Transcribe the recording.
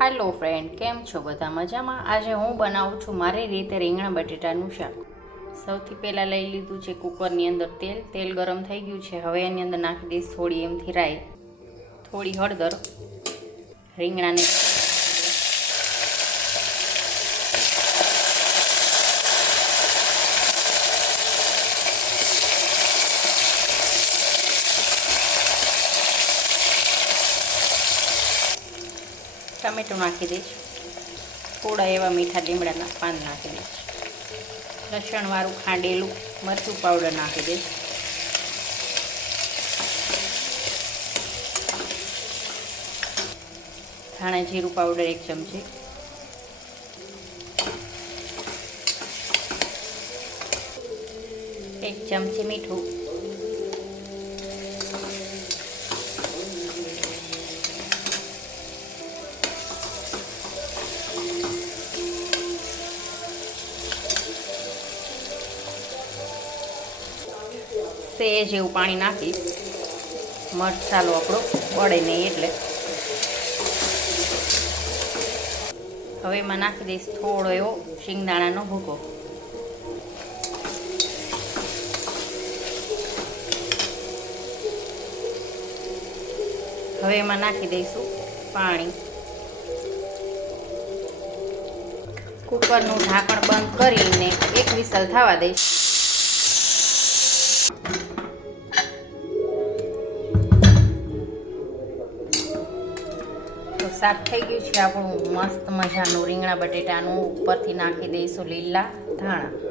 Hello friend, કેમ છો બધા મજામાં? આજે હું બનાવું છું મારી રીતે રીંગણા બટેટાનું શાક. સૌથી પહેલાં લઈ લીધું છે કુકરની અંદર તેલ ગરમ થઈ ગયું છે. હવે એની અંદર નાખી દઈશ થોડી એમથી રાઈ, થોડી હળદર, રીંગણાને ટમેટું નાખી દઈશ, થોડા એવા મીઠા લીમડાના પાન નાખી દઈશ, લસણવાળું ખાંડેલું મરચું પાવડર નાખી દઈશ, ધાણા જીરું પાવડર 1 ચમચી, એક ચમચી મીઠું, સેજ એવું પાણી નાખીશ, મસાલો આપણો બળે નહીં એટલે. હવે એમાં નાખી દઈશ થોડો એવો શિંગદાણાનો ભૂકો. હવે એમાં નાખી દઈશું પાણી. કુકરનું ઢાંકણ બંધ કરીને 1 વિસલ થવા દઈશ. શાક થઈ ગયું છે આપણું મસ્ત મજાનું રીંગણા બટેટાનું. ઉપરથી નાખી દઈશું લીલા ધાણા.